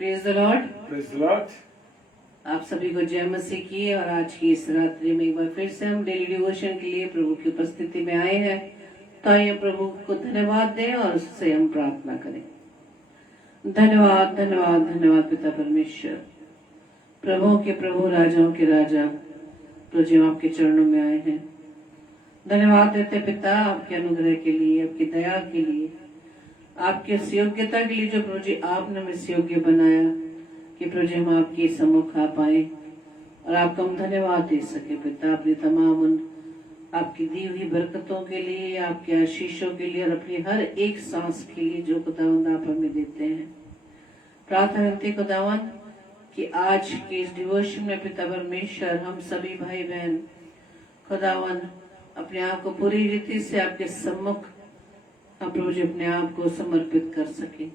Praise the Lord. Praise the Lord. आप सभी को जय मसीह की। और आज की इस रात्रि में एक बार फिर से हम डेली डिवोशन के लिए प्रभु की उपस्थिति में आए हैं। तो आइए प्रभु को धन्यवाद दें और उससे हम प्रार्थना करें। धन्यवाद धन्यवाद धन्यवाद पिता परमेश्वर, प्रभुओं के प्रभु, राजाओं के राजा, तो जो आपके चरणों में आए हैं। धन्यवाद देते पिता आपके अनुग्रह के लिए, आपकी दया के लिए, आपके इस योग्यता के लिए जो प्रभु जी आपने हमें इस योग्य बनाया कि प्रभु जी हम आपके सम्मुख आ पाए और आपका हम धन्यवाद दे सके पिता। अपनी तमाम उन आपकी दी हुई बरकतों के लिए, आपके आशीषों के लिए और अपनी हर एक सांस के लिए जो खुदावंद आप हमें देते हैं। प्रार्थना करते खुदावंद कि आज के इस डिवोशन में पिता परमेश्वर हम सभी भाई बहन खुदावंद अपने आप को पूरी रीति से आपके सम्मुख हम प्रभु जी अपने आप को समर्पित कर सके।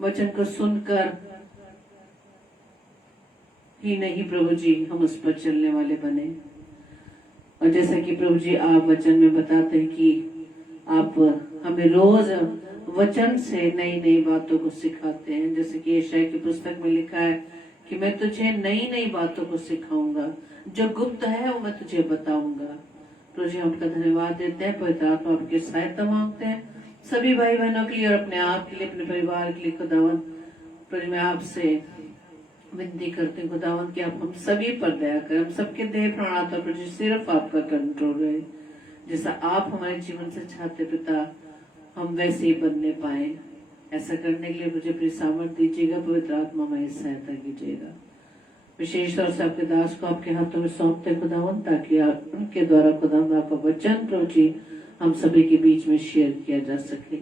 वचन को सुनकर ही नहीं प्रभु जी हम उस पर चलने वाले बने। और जैसा कि प्रभु जी आप वचन में बताते हैं कि आप हमें रोज वचन से नई नई बातों को सिखाते हैं। जैसे कि यशायाह की पुस्तक में लिखा है कि मैं तुझे नई नई बातों को सिखाऊंगा, जो गुप्त है वो मैं तुझे बताऊंगा। प्रभु जी आपका धन्यवाद देते हैं, पवित्र आत्मा आपकी सहायता मांगते हैं सभी भाई बहनों के लिए और अपने आप के लिए, अपने परिवार के लिए। खुदावंद प्रभु जी मैं आपसे विनती करते हैं खुदावंद कि आप हम सभी पर दया करें, हम सबके देह प्राण आत्मा प्रभु जी सिर्फ आपका कंट्रोल रहे। जैसा आप हमारे जीवन से चाहते पिता हम वैसे ही बनने पाए। ऐसा करने के लिए मुझे अपनी सामर्थ्य दीजिएगा, पवित्र आत्मा में सहायता कीजिएगा। विशेष तौर से आपके दास को आपके हाथों में सौंपते खुदावंद, ताकि उनके द्वारा खुदावंद आपका वचन प्रभु जी हम सभी के बीच में शेयर किया जा सके।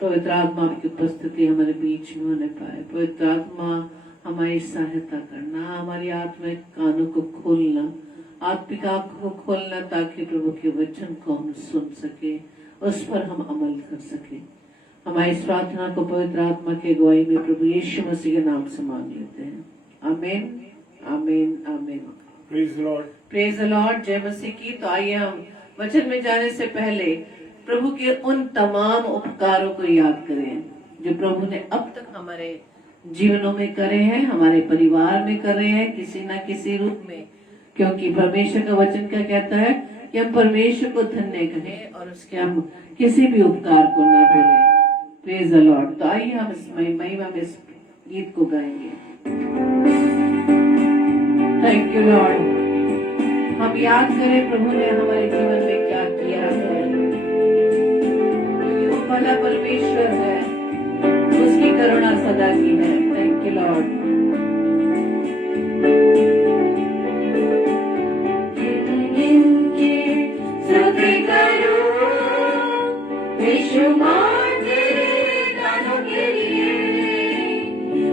पवित्र आत्मा आपकी उपस्थिति हमारे बीच में होने पाए। पवित्र आत्मा हमारी सहायता करना, हमारी आत्मिक कानों को खोलना, आत्मिक आंखों को खोलना, ताकि प्रभु के वचन को हम सुन सके, उस पर हम अमल कर सके। हमारी इस प्रार्थना को पवित्र आत्मा के अगुवाई में प्रभु यीशु मसीह के नाम से मांग लेते हैं। आमीन आमीन आमीन। Praise the Lord. Praise the Lord. जय मसीह की। तो आइए हम वचन में जाने से पहले प्रभु के उन तमाम उपकारों को याद करें जो प्रभु ने अब तक हमारे जीवनों में करे हैं, हमारे परिवार में करे हैं, किसी न किसी रूप में। क्योंकि परमेश्वर का वचन क्या कहता है कि हम परमेश्वर को धन्य करें और उसके हम किसी भी उपकार को न भूलें। Praise the Lord. तो आइए हम इस महिमा में इस गीत को गाएंगे। Thank you Lord. हम याद करें प्रभु ने हमारे जीवन में क्या किया है। वो भला परमेश्वर है, उसकी करुणा सदा की है। Thank you Lord.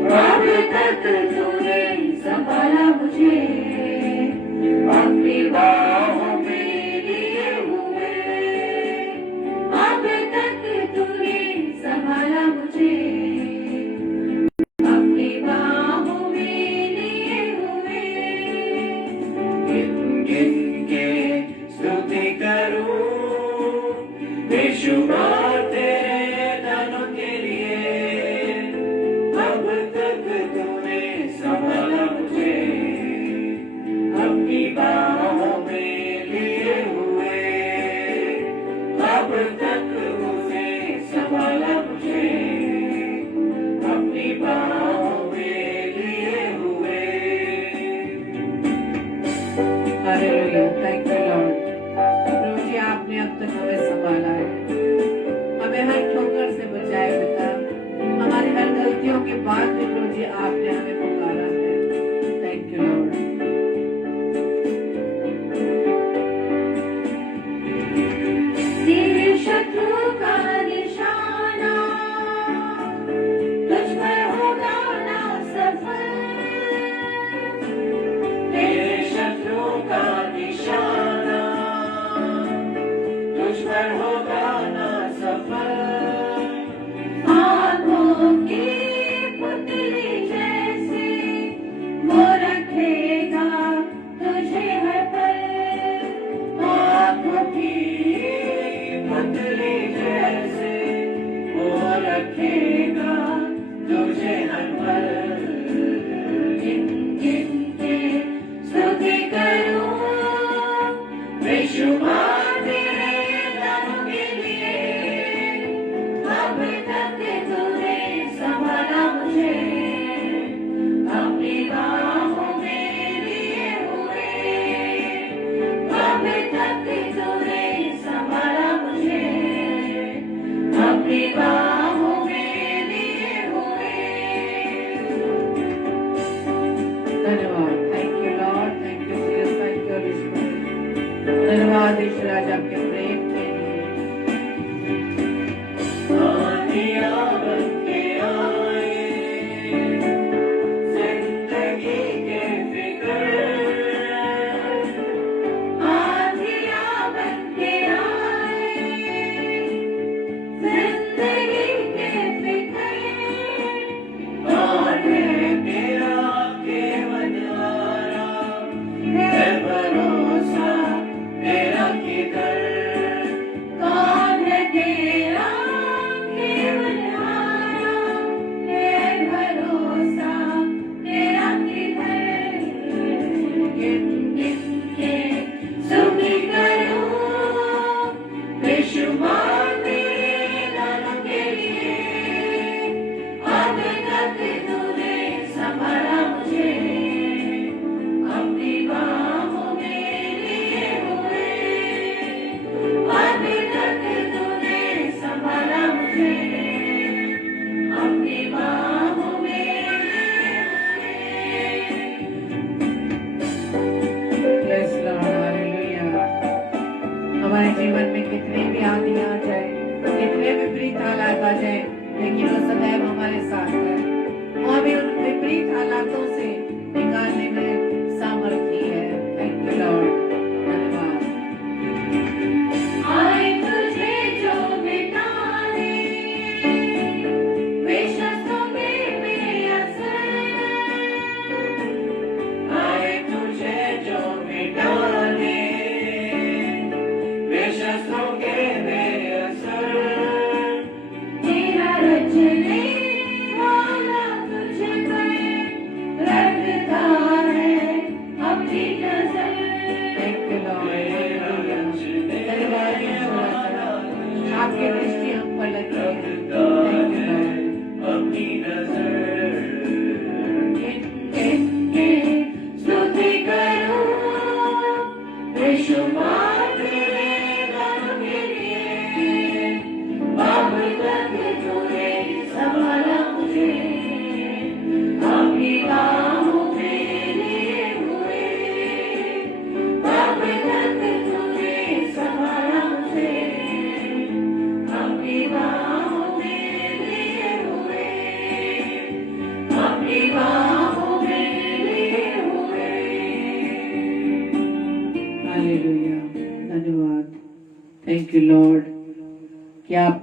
अब तक तूने संभाला मुझे, अपनी बाहों में लिए हुए। अब तक तूने संभाला मुझे, अपनी बाहों में लिए हुए। गिन गिन के स्तुति करूं बेशुमार तेरे दानों के लिए। अब तक तूने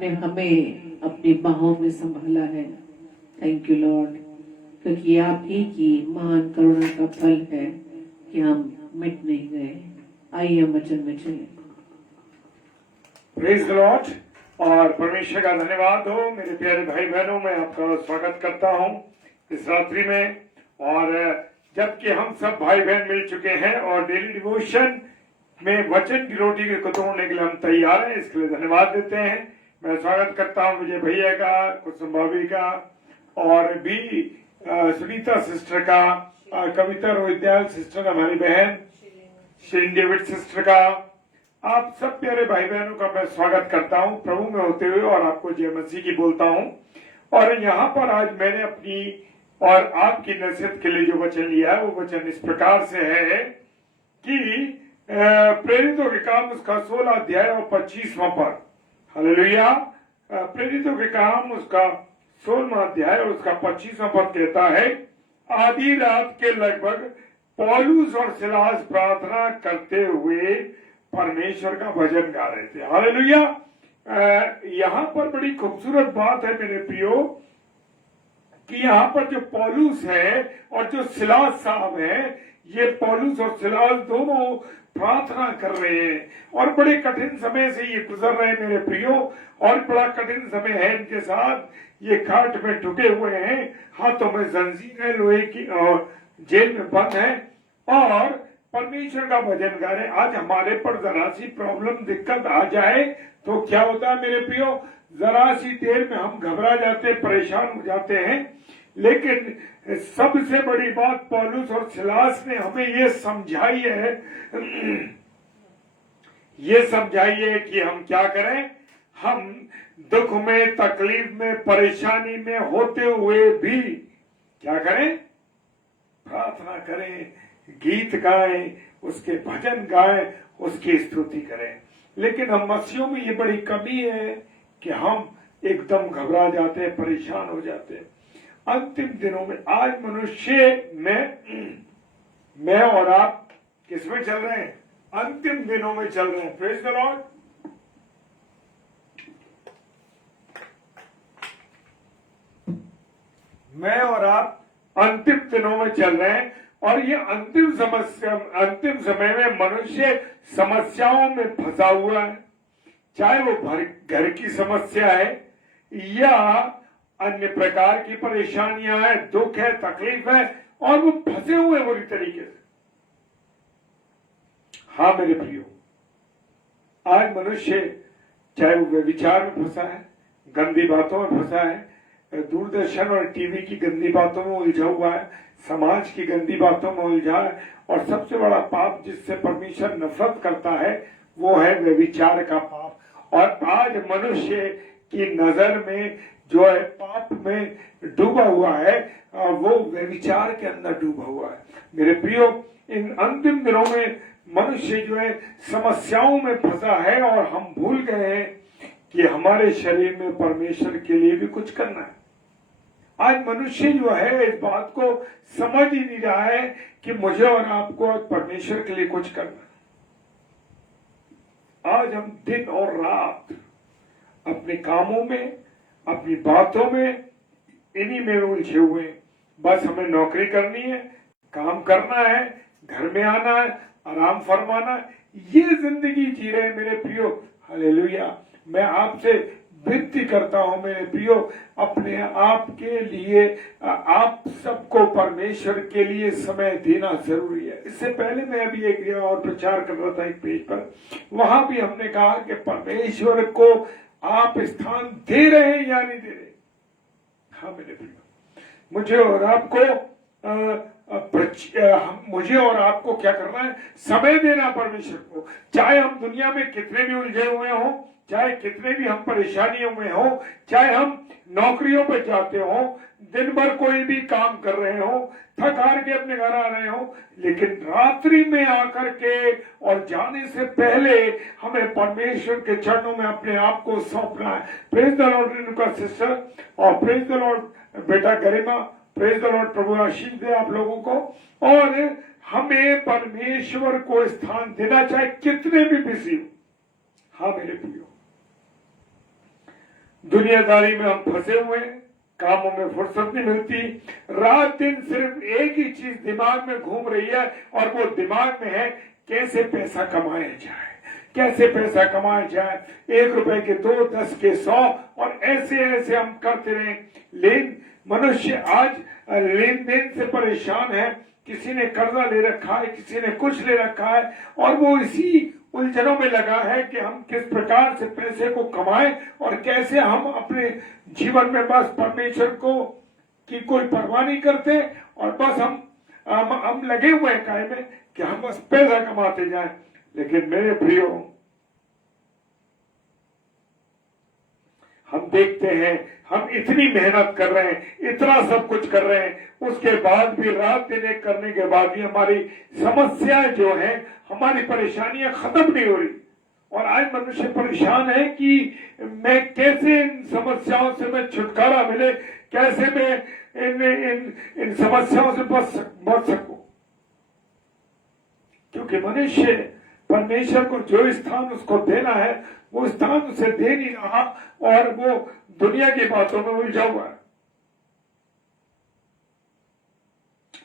आपने हमें अपनी बाहों में संभाला है। थैंक यू लॉर्ड, क्योंकि आप ही की महान करुणा का फल है कि हम मिट नहीं गए। आइए हम वचन में चलें। Praise the Lord. और परमेश्वर का धन्यवाद हो। मेरे प्यारे भाई बहनों, मैं आपका स्वागत करता हूं इस रात्रि में। और जबकि हम सब भाई बहन मिल चुके हैं और डेली डिवोशन में वचन की रोटी को तोड़ने के लिए हम तैयार हैं, इसके लिए धन्यवाद देते हैं। मैं स्वागत करता हूं विजय भैया का, कुसुम भाभी का, और भी सुनीता सिस्टर का, कविता रोहित सिस्टर हमारी बहन, शेन डेविड सिस्टर का, आप सब प्यारे भाई बहनों का मैं स्वागत करता हूं प्रभु में होते हुए, और आपको जय मसीह की बोलता हूं। और यहाँ पर आज मैंने अपनी और आपकी नसीहत के लिए जो वचन लिया है वो वचन इस प्रकार से है कि प्रेरितों के काम उसका 16 अध्याय और 25वां पद। हालेलुया। प्रेरितों के काम उसका 16वां अध्याय और उसका 25वां पद कहता है, आधी रात के लगभग पौलुस और सिलास प्रार्थना करते हुए परमेश्वर का भजन गा रहे थे। हालेलुया। यहाँ पर बड़ी खूबसूरत बात है मेरे प्रियो कि यहाँ पर जो पौलुस है और जो सिलास साहब है, ये पौलुस और सिलास दोनों प्रार्थना कर रहे हैं और बड़े कठिन समय से ये गुजर रहे हैं मेरे प्रियो। और बड़ा कठिन समय है इनके साथ, ये खाट में ठुके हुए हैं, हाथों में जंजीरें लोहे की और जेल में बंद है और परमेश्वर का भजन गा रहे। आज हमारे पर जरा सी प्रॉब्लम दिक्कत आ जाए तो क्या होता है मेरे प्रियो, जरा सी देर में हम घबरा जाते, परेशान हो जाते हैं। लेकिन सबसे बड़ी बात पौलुस और सिलास ने हमें ये समझाई है कि हम क्या करें। हम दुख में, तकलीफ में, परेशानी में होते हुए भी क्या करें, प्रार्थना करें, गीत गाएं, उसके भजन गाएं, उसकी स्तुति करें। लेकिन हम मसीहों में ये बड़ी कमी है कि हम एकदम घबरा जाते हैं, परेशान हो जाते हैं। अंतिम दिनों में आज मनुष्य में, मैं और आप किसमें चल रहे हैं, अंतिम दिनों में चल रहे हैं। Praise the Lord. मैं और आप अंतिम दिनों में चल रहे हैं और ये अंतिम समय में मनुष्य समस्याओं में फंसा हुआ है, चाहे वो घर की समस्या है या अन्य प्रकार की परेशानियां हैं, दुख है, तकलीफ है, और वो फंसे हुए बुरी तरीके से। हाँ मेरे प्रियो, आज मनुष्य चाहे वो व्यभिचार में फंसा है, गंदी बातों में फंसा है, दूरदर्शन और टीवी की गंदी बातों में उलझा हुआ है, समाज की गंदी बातों में उलझा है, और सबसे बड़ा पाप जिससे परमेश्वर नफरत करता है वो है व्यभिचार का पाप। और आज मनुष्य की नजर में जो है पाप में डूबा हुआ है, वो व्यभिचार के अंदर डूबा हुआ है। मेरे प्रियो, इन अंतिम दिनों में मनुष्य जो है समस्याओं में फंसा है और हम भूल गए हैं कि हमारे शरीर में परमेश्वर के लिए भी कुछ करना है। आज मनुष्य जो है इस बात को समझ ही नहीं रहा है कि मुझे और आपको आज परमेश्वर के लिए कुछ करना है। आज हम दिन और रात अपने कामों में, अपनी बातों में, इन्हीं में उलझे हुए हैं। बस हमें नौकरी करनी है, काम करना है, घर में आना है, आराम फरमाना है, ये जिंदगी जी रहे हैं मेरे प्रियो। हालेलुया। मैं आपसे विनती करता हूं मेरे प्रियो, अपने आप के लिए, आप सबको परमेश्वर के लिए समय देना जरूरी है। इससे पहले मैं अभी एक जगह और प्रचार कर रहा था एक पेज पर, वहां भी हमने कहा कि परमेश्वर को आप स्थान दे रहे हैं या नहीं दे रहे। हाँ मेरे प्रियो, मुझे और आपको क्या करना है, समय देना परमेश्वर को। चाहे हम दुनिया में कितने भी उलझे हुए हों, चाहे कितने भी हम परेशानियों में हो, चाहे हम नौकरियों पे जाते हो, दिन भर कोई भी काम कर रहे हो, थक हार के अपने घर आ रहे हो, लेकिन रात्रि में आकर के और जाने से पहले हमें परमेश्वर के चरणों में अपने आप को सौंपना है। Praise the Lord Renuka sister, और प्रेज द लॉर्ड बेटा गरिमा, प्रेज द लॉर्ड। प्रभु आशीष दे आप लोगों को। और हमें परमेश्वर को स्थान देना, चाहे कितने भी बिजी हो। हाँ मेरे प्रियो, दुनियादारी में हम फंसे हुए हैं, कामों में फुर्सत नहीं मिलती, रात दिन सिर्फ एक ही चीज दिमाग में घूम रही है और वो दिमाग में है कैसे पैसा कमाया जाए, कैसे पैसा कमाया जाए, 1 रुपए के 2, 10 के 100 और ऐसे ऐसे हम करते रहे। लेकिन मनुष्य आज लेन देन से परेशान है, किसी ने कर्जा ले रखा है, किसी ने कुछ ले रखा है और वो इसी उलझनों में लगा है कि हम किस प्रकार से पैसे को कमाएं और कैसे हम अपने जीवन में बस परमेश्वर को की कोई परवाह नहीं करते और बस हम लगे हुए हैं काय में कि हम बस पैसा कमाते जाएं। लेकिन मेरे प्रियो, हम देखते हैं हम इतनी मेहनत कर रहे हैं, इतना सब कुछ कर रहे हैं, उसके बाद भी रात दिन एक करने के बाद भी हमारी समस्याएं जो है, हमारी परेशानियां खत्म नहीं हो रही। और आज मनुष्य परेशान है कि मैं कैसे इन समस्याओं से मैं छुटकारा मिले, कैसे मैं इन समस्याओं से बच सकूं। क्योंकि मनुष्य परमेश्वर को जो स्थान उसको देना है वो स्थान उसे दे नहीं रहा और वो दुनिया की बातों में उलझा हुआ है।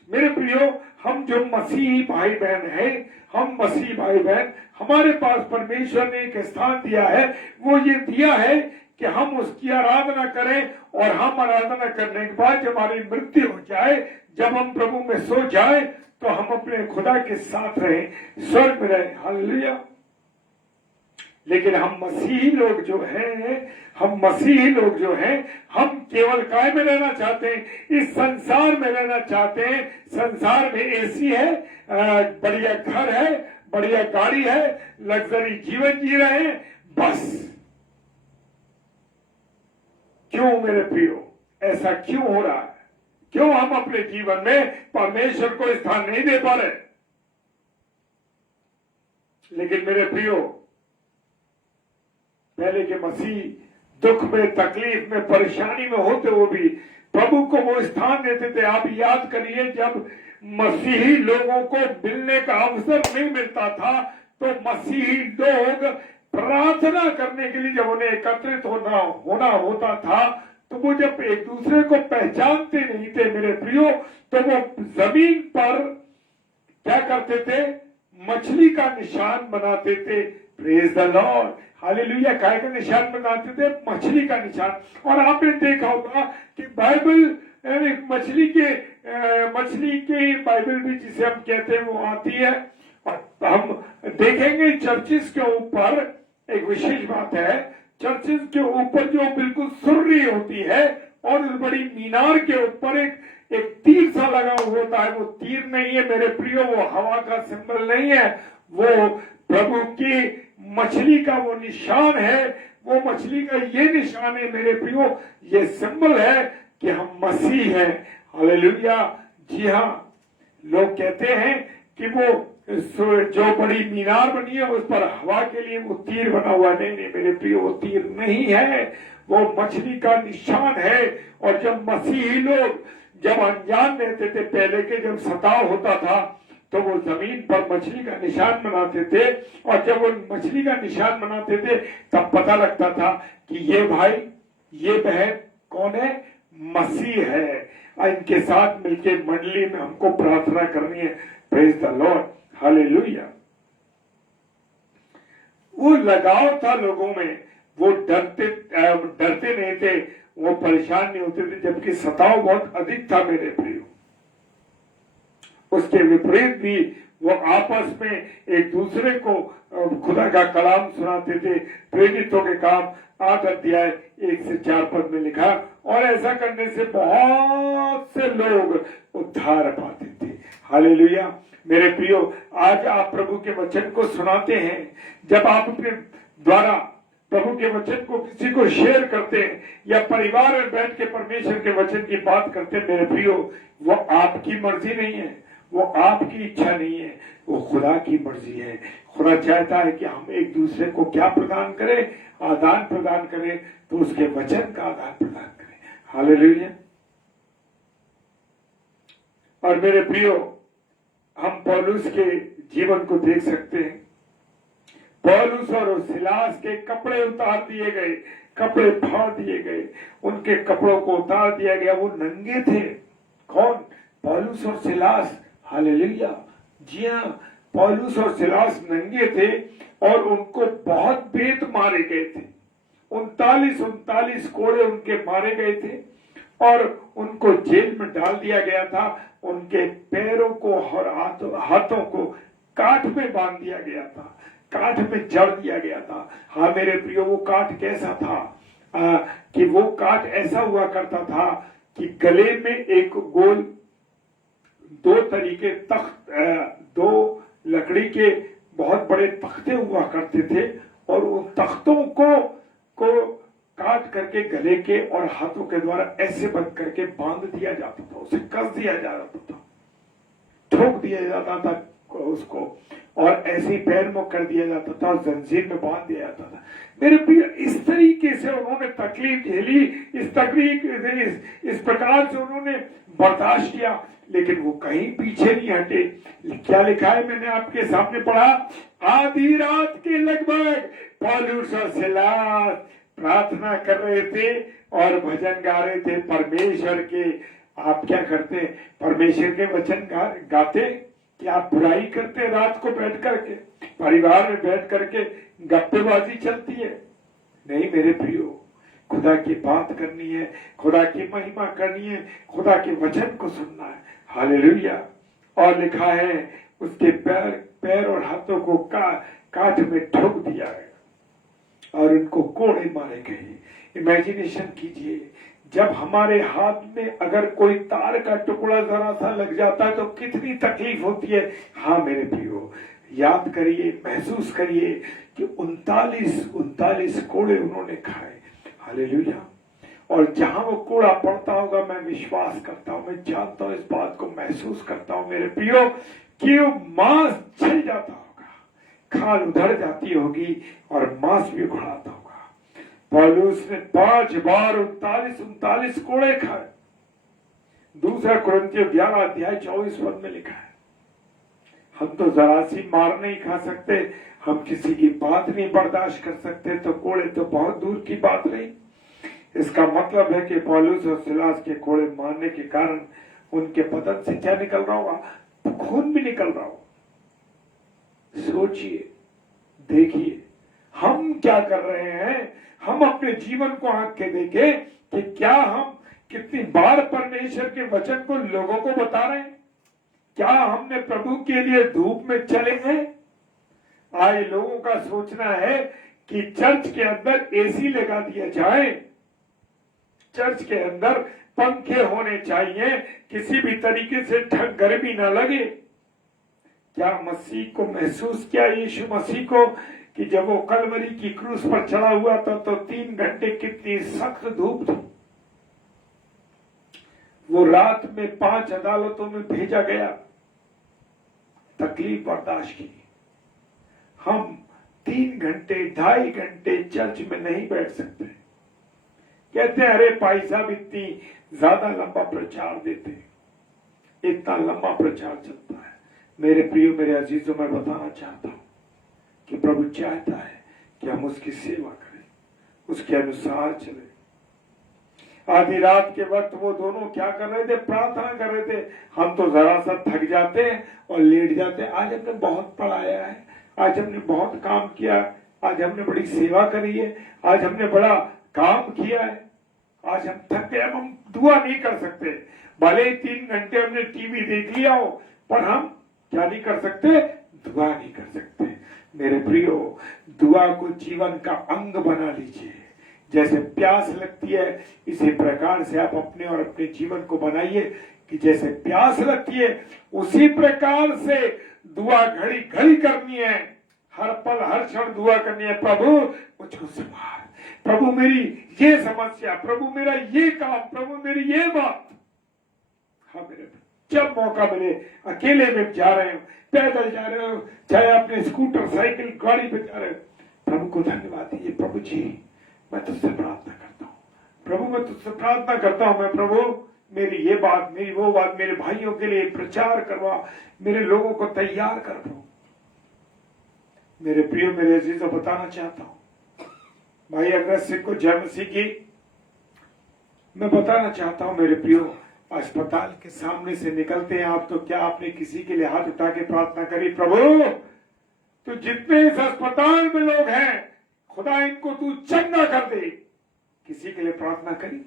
मेरे प्रियो, हम जो मसीही भाई बहन हैं, हम मसीही भाई बहन, हमारे पास परमेश्वर ने एक स्थान दिया है। वो ये दिया है कि हम उसकी आराधना करें और हम आराधना करने के बाद जब हमारी मृत्यु हो जाए, जब हम प्रभु में सो जाए, तो हम अपने खुदा के साथ रहें, स्वर्ग में रहें। हालेलुया। लेकिन हम मसीही लोग जो हैं, हम केवल काय में रहना चाहते हैं, इस संसार में रहना चाहते हैं। संसार में एसी है, बढ़िया घर है, बढ़िया गाड़ी है, लग्जरी जीवन जी रहे हैं, बस। क्यों मेरे प्रियो, ऐसा क्यों हो रहा है? क्यों हम अपने जीवन में परमेश्वर को स्थान नहीं दे पा रहे? लेकिन मेरे प्रियो, पहले के मसीह दुख में, तकलीफ में, परेशानी में होते हुए भी प्रभु को वो स्थान देते थे। आप याद करिए, जब मसीही लोगों को मिलने का अवसर नहीं मिलता था तो मसीही लोग प्रार्थना करने के लिए जब उन्हें एकत्रित होना होता था, तो वो जब एक दूसरे को पहचानते नहीं थे मेरे प्रियो, तो वो जमीन पर क्या करते थे? मछली का निशान बनाते थे। Praise the Lord, hallelujah. काय का निशान बनाते थे? मछली का निशान। और आपने देखा होगा कि बाइबल मछली के बाइबल भी जिसे हम कहते हैं वो आती है। और हम देखेंगे चर्चिस के ऊपर एक विशेष बात है, चर्चिस के ऊपर जो बिल्कुल सुर्री होती है और उस बड़ी मीनार के ऊपर एक तीर सा लगा हुआ होता है। वो तीर नहीं है मेरे प्रियो, वो हवा का सिंबल नहीं है, वो प्रभु की मछली का वो निशान है। वो मछली का ये निशान है मेरे प्रियो, ये सिंबल है कि हम मसीह हैं। हालेलुया। जी हाँ, लोग कहते हैं कि वो जो बड़ी मीनार बनी है उस पर हवा के लिए वो तीर बना हुआ। नहीं मेरे प्रियो, वो तीर नहीं है, वो मछली का निशान है। और जब मसीही लोग जब अनजान रहते थे, पहले के जब सताव होता था, तो वो जमीन पर मछली का निशान बनाते थे। और जब वो मछली का निशान बनाते थे तब पता लगता था कि ये भाई, ये बहन कौन है? मसीह है। और इनके साथ मिलके मंडली में हमको प्रार्थना करनी है। Praise the Lord, hallelujah. वो लगाव था लोगों में, वो डरते नहीं थे, वो परेशान नहीं होते थे, जबकि सताव बहुत अधिक था मेरे प्रियो। उसके विपरीत भी वो आपस में एक दूसरे को खुदा का कलाम सुनाते थे। प्रेरितों के काम 8 अध्याय 1 से 4 पद में लिखा, और ऐसा करने से बहुत से लोग उद्धार पाते थे। हालेलुया। मेरे प्रियो, आज आप प्रभु के वचन को सुनाते हैं, जब आप अपने द्वारा प्रभु के वचन को किसी को शेयर करते हैं या परिवार में बैठ के परमेश्वर के वचन की बात करते हैं मेरे प्रियो, वो आपकी मर्जी नहीं है, वो आपकी इच्छा नहीं है, वो खुदा की मर्जी है। खुदा चाहता है कि हम एक दूसरे को क्या प्रदान करें? आदान प्रदान करें, तो उसके वचन का आदान प्रदान करें। हालेलुया। और मेरे प्रियो, हम पौलुस के जीवन को देख सकते हैं। पौलुस और सिलास के कपड़े उतार दिए गए, कपड़े फाड़ दिए गए, उनके कपड़ों को उतार दिया गया। वो नंगे थे। कौन? पौलुस और सिलास। हालेलुया। जी हाँ, पौलुस और सिलास नंगे थे और उनको बहुत बेत मारे गए थे। 39 कोड़े उनके मारे गए थे और उनको जेल में डाल दिया गया था। उनके पैरों को और हाथों को काठ में बांध दिया गया था, काठ में जड़ दिया गया था। हाँ मेरे प्रियो, वो काठ कैसा था कि वो काठ ऐसा हुआ करता था कि गले में एक गोल, दो तरीके दो लकड़ी के बहुत बड़े तख्ते हुआ करते थे और उन तख्तों को काट करके गले के और हाथों के द्वारा ऐसे बंद करके बांध दिया जाता था, उसे कस दिया जाता था, ठोक दिया जाता था उसको, और ऐसे पैर में कर दिया जाता था और जंजीर में बांध दिया जाता था। मेरे प्रिय, इस तरीके से उन्होंने तकलीफ झेली, इस प्रकार से उन्होंने बर्दाश्त किया, लेकिन वो कहीं पीछे नहीं हटे। क्या लिखा है, मैंने आपके सामने पढ़ा, आधी रात के लगभग पौलुस और सिलास प्रार्थना कर रहे थे और भजन गा रहे थे परमेश्वर के। आप क्या करते? परमेश्वर के वचन गाते कि आप बुराई करते रात को बैठ करके, परिवार में बैठ करके गप्पेबाजी चलती है? नहीं मेरे प्रियो, खुदा की बात करनी है, खुदा की महिमा करनी है, खुदा के वचन को सुनना है। हालेलुया। और लिखा है उसके पैर और हाथों को काठ में ठोक दिया गया और उनको कोड़े मारे गए। इमेजिनेशन कीजिए, जब हमारे हाथ में अगर कोई तार का टुकड़ा जरा सा लग जाता है तो कितनी तकलीफ होती है। हाँ मेरे प्रियो, याद करिए, महसूस करिए कि 39 कोड़े उन्होंने खाए। हालेलुया। और जहां वो कोड़ा पड़ता होगा, मैं विश्वास करता हूं, मैं जानता हूं, इस बात को महसूस करता हूं मेरे प्रियो, कि मांस छिल जाता होगा, खाल उधड़ जाती होगी और मांस भी उखड़ाता होगा। पौलुस ने 5 बार 39 कोड़े खाए। दूसरा कुरिन्थियों 11 अध्याय 24 पद में लिखा है, हम तो जरा सी मार नहीं खा सकते, हम किसी की बात नहीं बर्दाश्त कर सकते, तो कोड़े तो बहुत दूर की बात रही। इसका मतलब है कि पौलुस और सिलास के कोड़े मारने के कारण उनके बदन से क्या निकल रहा होगा? खून भी निकल रहा होगा। सोचिए, देखिए हम क्या कर रहे हैं। हम अपने जीवन को आंख के देखें कि क्या हम कितनी बार परमेश्वर के वचन को लोगों को बता रहे हैं। क्या हमने प्रभु के लिए धूप में चले हैं? आज लोगों का सोचना है कि चर्च के अंदर एसी लगा दिया जाए, चर्च के अंदर पंखे होने चाहिए, किसी भी तरीके से गर्मी ना लगे। क्या मसीह को महसूस किया, यीशु मसीह को, कि जब वो कलवरी की क्रूस पर चढ़ा हुआ था तो 3 घंटे कितनी सख्त धूप थी। वो रात में 5 अदालतों में भेजा गया, तकलीफ बर्दाश्त की। हम 3 घंटे 2.5 घंटे चर्च में नहीं बैठ सकते। कहते हैं अरे भाई साहब इतनी ज्यादा लंबा प्रचार देते, इतना लंबा प्रचार चलता है। मेरे प्रियो, मेरे अजीजों, मैं बताना चाहता हूं कि प्रभु चाहता है कि हम उसकी सेवा करें, उसके अनुसार चले। आधी रात के वक्त वो दोनों क्या कर रहे थे? प्रार्थना कर रहे थे। हम तो जरा सा थक जाते और लेट जाते। आज हमने बहुत पढ़ाया है, आज हमने बहुत काम किया, आज हमने बड़ी सेवा करी है, आज हमने बड़ा काम किया है, आज हम थक गए, हम दुआ नहीं कर सकते। भले ही 3 घंटे हमने टीवी देख लिया हो, पर हम क्या नहीं कर सकते? दुआ नहीं कर सकते। मेरे प्रियो, दुआ को जीवन का अंग बना लीजिए। जैसे प्यास लगती है, इसी प्रकार से आप अपने और अपने जीवन को बनाइए कि जैसे प्यास लगती है उसी प्रकार से दुआ घड़ी घड़ी करनी है, हर पल हर क्षण दुआ करनी है। प्रभु मुझको संभाल, प्रभु मेरी ये समस्या, प्रभु मेरा ये काम, प्रभु मेरी ये बात। हाँ मेरे, जब मौका मिले, अकेले में जा रहे हो, पैदल जा रहे हो, चाहे अपने स्कूटर साइकिल गाड़ी पे जा रहे हो, प्रभु को धन्यवाद दीजिए। प्रभु जी मैं तुझसे प्रार्थना करता हूँ, प्रभु मैं तुझसे प्रार्थना करता हूँ, मैं प्रभु मेरी ये बात, मेरी वो बात, मेरे भाइयों के लिए प्रचार करवा, मेरे लोगों को तैयार कर दो। मेरे प्रिय, मेरे अजीजों, बताना चाहता हूँ, भाई अग्रज सिंह को जय मसीह की। मैं बताना चाहता हूं मेरे प्रियो, अस्पताल के सामने से निकलते हैं आप तो क्या आपने किसी के लिए हाथ उठा के प्रार्थना करी, प्रभु तो जितने इस अस्पताल में लोग हैं खुदा इनको तू चंगा कर दे, किसी के लिए प्रार्थना करी?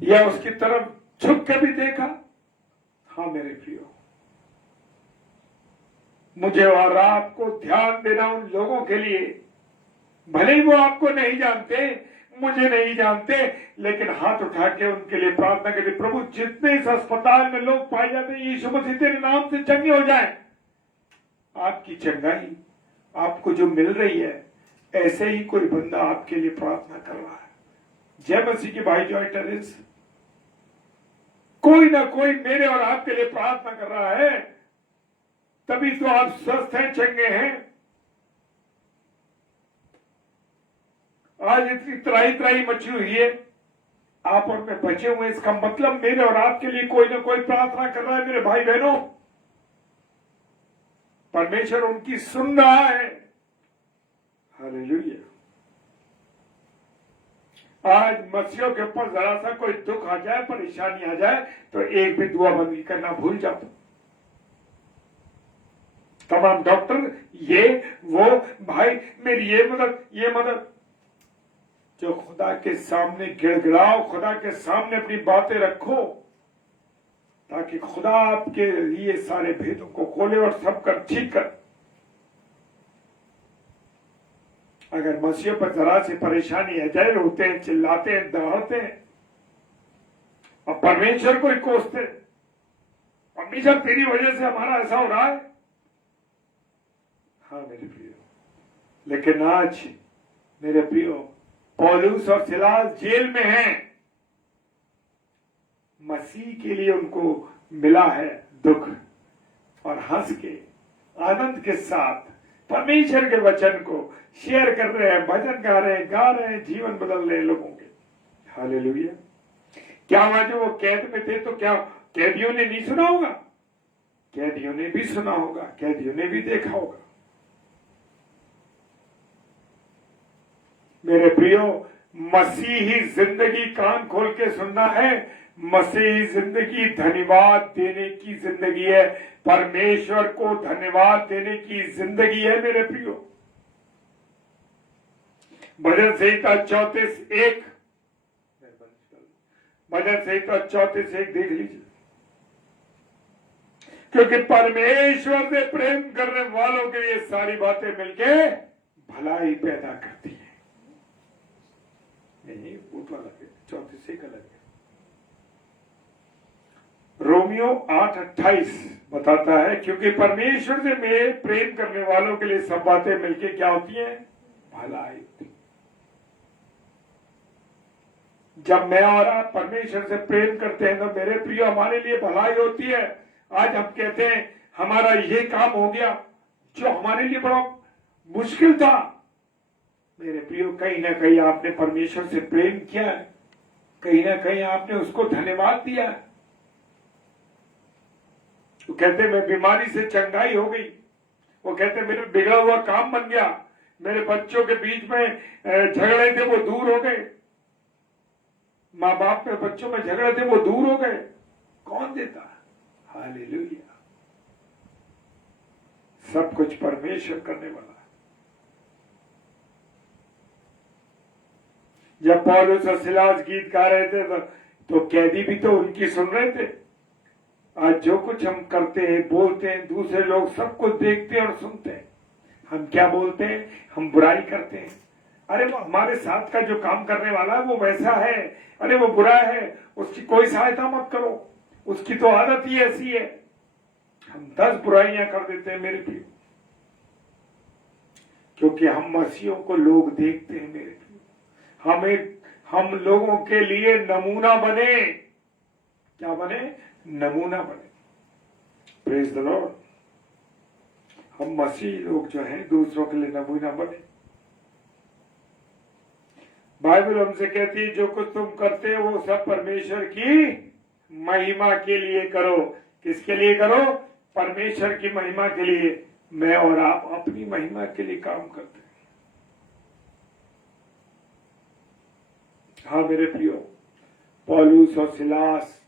या उसकी तरफ झुक के भी देखा? हाँ मेरे प्रियो, मुझे और आपको ध्यान देना उन लोगों के लिए, भले ही वो आपको नहीं जानते, मुझे नहीं जानते, लेकिन हाथ उठा के उनके लिए प्रार्थना करिए, प्रभु जितने इस अस्पताल में लोग पाए जाते हैं यीशु मसीह तेरे नाम से चंगे हो जाए। आपकी चंगाई आपको जो मिल रही है, ऐसे ही कोई बंदा आपके लिए प्रार्थना कर रहा है। जय मसीह की भाई जॉय टेरेस, कोई ना कोई मेरे और आपके लिए प्रार्थना कर रहा है, तभी तो आप स्वस्थ हैं, चंगे हैं। आज इतनी त्राही त्राही मची हुई है, आप और मैं बचे हुए, इसका मतलब मेरे और आपके लिए कोई ना कोई प्रार्थना कर रहा है मेरे भाई बहनों। परमेश्वर उनकी सुन रहा है। हालेलुया। आज मसीहों के ऊपर जरा सा कोई दुख आ जाए, परेशानी आ जाए, तो एक भी दुआ बंदी करना भूल जाओ। तमाम डॉक्टर ये वो, भाई मेरी ये मदद, जो खुदा के सामने गिड़गिड़ाओ, खुदा के सामने अपनी बातें रखो, ताकि खुदा आपके लिए सारे भेदों को खोले और सब कर ठीक कर। अगर मसीह पर जरा सी परेशानी आ जाए, रोते हैं, चिल्लाते हैं, दहाड़ते हैं और परमेश्वर को ही कोसते, परमेश्वर तेरी वजह से हमारा ऐसा हो रहा है। हाँ मेरे प्रियो, लेकिन आज मेरे प्रियो पौलुस और सिलास जेल में हैं, मसीह के लिए उनको मिला है दुख, और हंस के आनंद के साथ परमेश्वर के वचन को शेयर कर रहे हैं, भजन गा रहे हैं, जीवन बदल रहे हैं लोगों के। हालेलुया। क्या हुआ, जो वो कैद में थे तो क्या कैदियों ने नहीं सुना होगा? कैदियों ने भी सुना होगा, कैदियों ने भी देखा होगा। मेरे प्रियो, मसीही जिंदगी कान खोल के सुनना है। मसीही जिंदगी धन्यवाद देने की जिंदगी है, परमेश्वर को धन्यवाद देने की जिंदगी है मेरे प्रियो। भजन संहिता 34:1, भजन संहिता 34:1 देख लीजिए। क्योंकि परमेश्वर से प्रेम करने वालों के लिए सारी बातें मिलके भलाई पैदा करती है। नहीं, वो तो अलग है, 34:1 अलग है। रोमियो 8:28 बताता है, क्योंकि परमेश्वर से मेरे प्रेम करने वालों के लिए सब बातें मिलके क्या होती हैं? भलाई होती। जब मैं और आप परमेश्वर से प्रेम करते हैं तो मेरे प्रियो हमारे लिए भलाई होती है। आज हम कहते हैं हमारा ये काम हो गया जो हमारे लिए बड़ा मुश्किल था। मेरे प्रियो, कहीं ना कहीं आपने परमेश्वर से प्रेम किया है, कहीं ना कहीं आपने उसको धन्यवाद दिया है। वो कहते मैं बीमारी से चंगाई हो गई, वो कहते मेरे बिगड़ा हुआ काम बन गया, मेरे बच्चों के बीच में झगड़े थे वो दूर हो गए, माँ बाप में बच्चों में झगड़े थे वो दूर हो गए। कौन देता? हालेलुया। सब कुछ परमेश्वर करने वाला। जब पौलुस और सिलास गीत गा रहे थे तो कैदी भी तो उनकी सुन रहे थे। आज जो कुछ हम करते हैं, बोलते हैं, दूसरे लोग सब कुछ देखते हैं और सुनते हैं। हम क्या बोलते हैं? हम बुराई करते हैं। अरे वो हमारे साथ का जो काम करने वाला है वो वैसा है, अरे वो बुरा है, उसकी कोई सहायता मत करो, उसकी तो आदत ही ऐसी है। हम 10 बुराइयां कर देते हैं मेरे प्रिय, क्योंकि हम मसीहों को लोग देखते हैं मेरे प्रिय। हम लोगों के लिए नमूना बने। क्या बने? नमूना बने। Praise the Lord. हम मसीह लोग जो हैं दूसरों के लिए नमूना बने। बाइबल हमसे कहती है जो कुछ तुम करते हो वो सब परमेश्वर की महिमा के लिए करो। किसके लिए करो? परमेश्वर की महिमा के लिए। मैं और आप अपनी महिमा के लिए काम करते हैं। हाँ मेरे प्रियो, पौलुस और सिलास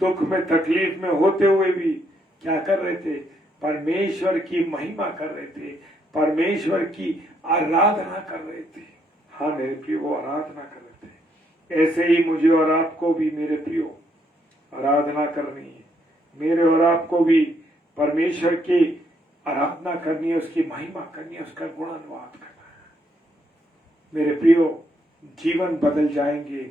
दुख में तकलीफ में होते हुए भी क्या कर रहे थे? परमेश्वर की महिमा कर रहे थे, परमेश्वर की आराधना कर रहे थे। हाँ मेरे प्रियो, वो आराधना कर रहे थे। ऐसे ही मुझे और आपको भी मेरे प्रियो आराधना करनी है। मेरे और आपको भी परमेश्वर की आराधना करनी है, उसकी महिमा करनी है, उसका गुणानुवाद करना है। मेरे प्रियो, जीवन बदल जाएंगे,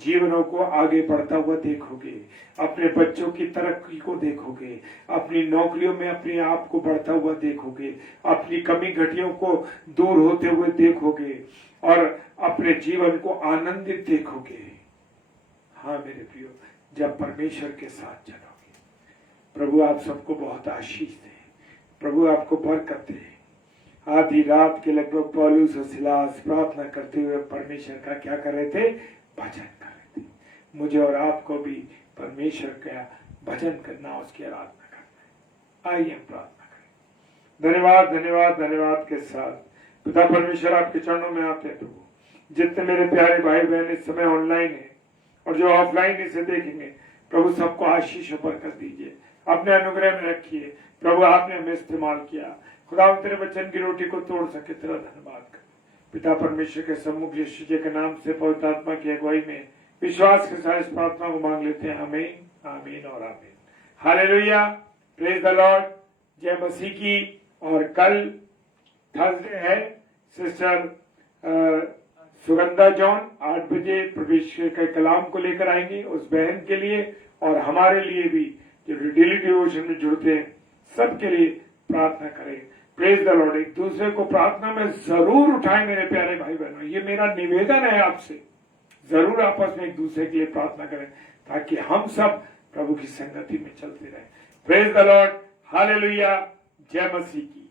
जीवनों को आगे बढ़ता हुआ देखोगे, अपने बच्चों की तरक्की को देखोगे, अपनी नौकरियों में अपने आप को बढ़ता हुआ देखोगे, अपनी कमी घटियों को दूर होते हुए देखोगे और अपने जीवन को आनंदित देखोगे। हाँ मेरे प्रियो, जब परमेश्वर के साथ चलोगे। प्रभु आप सबको बहुत आशीष दे, प्रभु आपको बरकत दे। आधी रात के लगभग पौलुस और सिलास प्रार्थना करते हुए परमेश्वर का क्या कर रहे थे? भजन कर रहे थे। मुझे और आपको भी परमेश्वर का भजन करना, उसकी आराधना करना है। आइए हम प्रार्थना करें। धन्यवाद धन्यवाद धन्यवाद के साथ पिता परमेश्वर आपके चरणों में आते हैं। प्रभु जितने मेरे प्यारे भाई बहन इस समय ऑनलाइन है और जो ऑफलाइन इसे देखेंगे, प्रभु सबको आशीष बरकत दीजिए, अपने अनुग्रह में रखिए। प्रभु आपने हमें इस्तेमाल किया, खुदा तेरे वचन की रोटी को तोड़ सके, तेरा धन्यवाद कर। पिता परमेश्वर के सम्मुख यीशु जी के नाम से पवित्र आत्मा की अगुवाई में विश्वास के साथ इस प्रार्थना को मांग लेते हैं। आमीन आमीन और आमीन। हालेलुया, प्रेज द लॉर्ड, जय मसीह की। और कल थर्सडे है, सिस्टर सुगंधा जॉन 8 बजे परमेश्वर के कलाम को लेकर आएंगे उस बहन के लिए और हमारे लिए भी जो डेली डिवोशन में जुड़ते हैं सबके लिए प्रार्थना करें। Praise the Lord. एक दूसरे को प्रार्थना में जरूर उठाएं मेरे प्यारे भाई बहनों, ये मेरा निवेदन है आपसे। जरूर आपस में एक दूसरे के लिए प्रार्थना करें ताकि हम सब प्रभु की संगति में चलते रहें। प्रेज द लॉर्ड, हालेलुया, जय मसीह की।